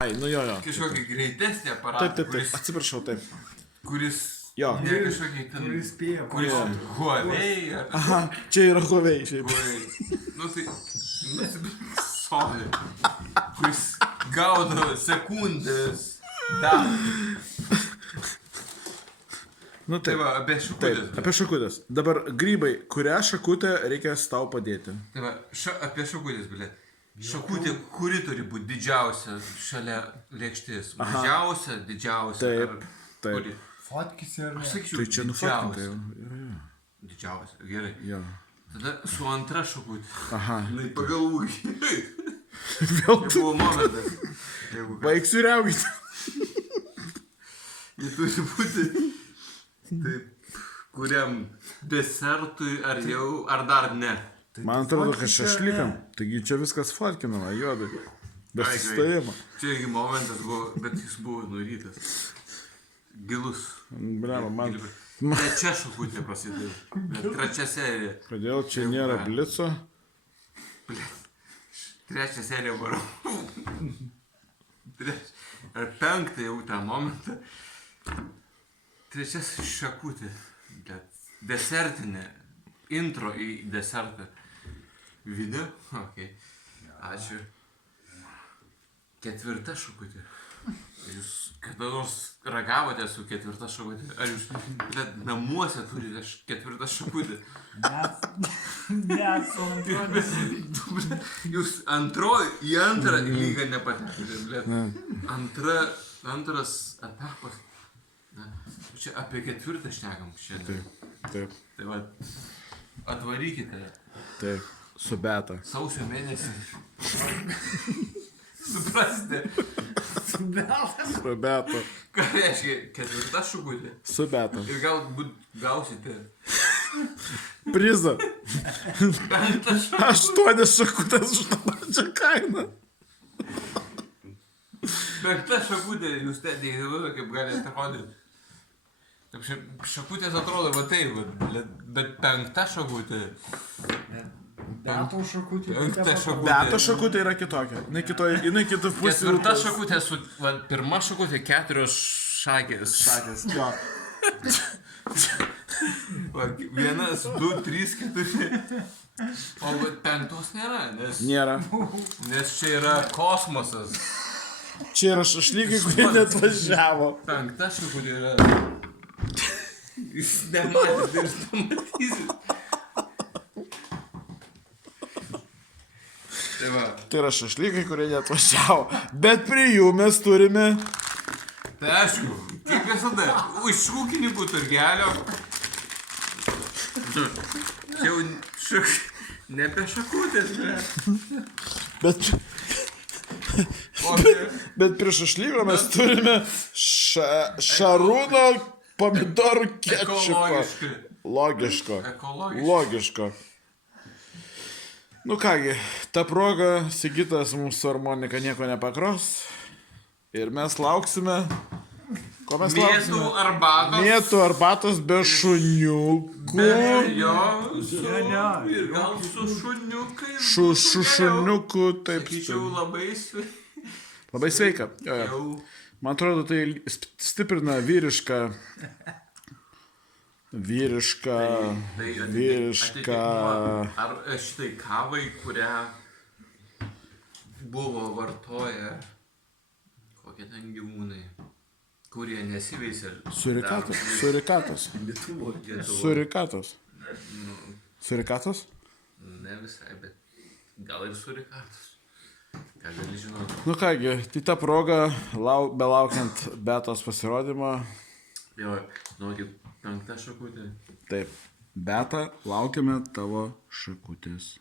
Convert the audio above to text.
Ai, nu jo. Kažkokį greitesnį aparatą. Taip, atsiprašau, taip. Kuris... Jo. Ne kažkokį ten... Kuris spėjo. Kuris Huawei ar... Aha, čia yra Huawei šiaip. Huawei. Nu tai... Solė. Kuris gaudo sekundės. Da. Nu Tai va, apie šakutės. Taip, apie šakutės. Dabar grybai, kurią šakutę reikės tau padėti? Tai va, apie šakutės, blė. Šakutė, kuri turi būti didžiausia šalia lėkštės. Mažiausia, didžiausia. Taip. Kuri? Fotkis ir... Aš sakyčiau, Tai čia nufotkinta jau. Didžiausia, gerai. Jo. Tada su antra šakutė. Aha. Pagal ūgį. Vėl Tai buvo momentas. baigsiu riaugyti. Jie turi būti taip, kuriam desertui ar jau, ar dar ne. Man atrodo, kad šašlikam. Taigi čia viskas fotkinama, juodai. Be sustojimo. Čia irgi momentas buvo, bet jis buvo nurytas. Gilus. Blema, man... Trečia šakutė prasidėjo. Trečia serija. Kodėl čia nėra blico? Trečia serija varau. Ar penktą jau tą momentą. Trečias šakutė. Desertinė. Intro į desertą. Video? Ok. Ačiū. Ketvirta šakutė. Jūs kada nors ragavote su ketvirta šakutė? Ar jūs namuose turite ketvirtą šakutę? Net su antronis. Jūs į antrą lygą nepatekite. Antras etapas. Čia apie ketvirtą šnekam šiandien. Taip. Tai va, atvarykite. Taip, su beta. Sausio mėnesį. Suprasite. Su beta. Ką reiškia ketvirta šakutė? Su beta. Ir galbūt gausite. Prizą. Penktą šakutę. 8 šakutės už tą pačią kainą. Penkta šakutė, jūs ten neįsivaizduojate, kaip gali atrodyti. Šakutės atrodo va taip, bet penkta šakutė. Beto šakutė. Penkta šakutė. Beto šakutė yra kitokia. Jinai kitų pusė. Ketvirta šakutė su... Pirma šakutė 4 šakės. Jo. 1, 2, 3, 4. O penktos nėra, Nėra. nes čia yra kosmosas. Čia yra šašlykai, kurie net važiavo. Penkta šakutė yra... Jūs nematėte ir pamatysit. Tai va. Tai yra šašlykai, kurie net važiavo. Bet prie jų mes turime... Tai aišku, kaip visada, iš ūkininkų turgelio. Čia jau ne apie šakutės, Bet prie šašlyko mes turime šarūno pomidorų ketčupą. Logiško. Logiško. Nu kągi, ta proga Sigitas mūsų harmonika nieko nepakros. Ir mes lauksime. Ko mes lauksime? Mėtų arbatos. Mėtų arbatos be šuniukų. Jo, ir gal su šuniukais. Šuniukų, taip. Sakyčiau, Labai sveika. Jo. Man atrodo, tai stiprina vyrišką. Ar šitai kavai, kurią buvo vartoję kokie ten gyvūnai, kurie nesiveisė. Surikatos? Ne visai, bet gal ir surikatos. Ką gali žinoti. Nu kągi, tai ta proga, belaukiant Betos pasirodymą. Jo, kaip 5 šakutė. Taip, Beta, laukiame tavo šakutės.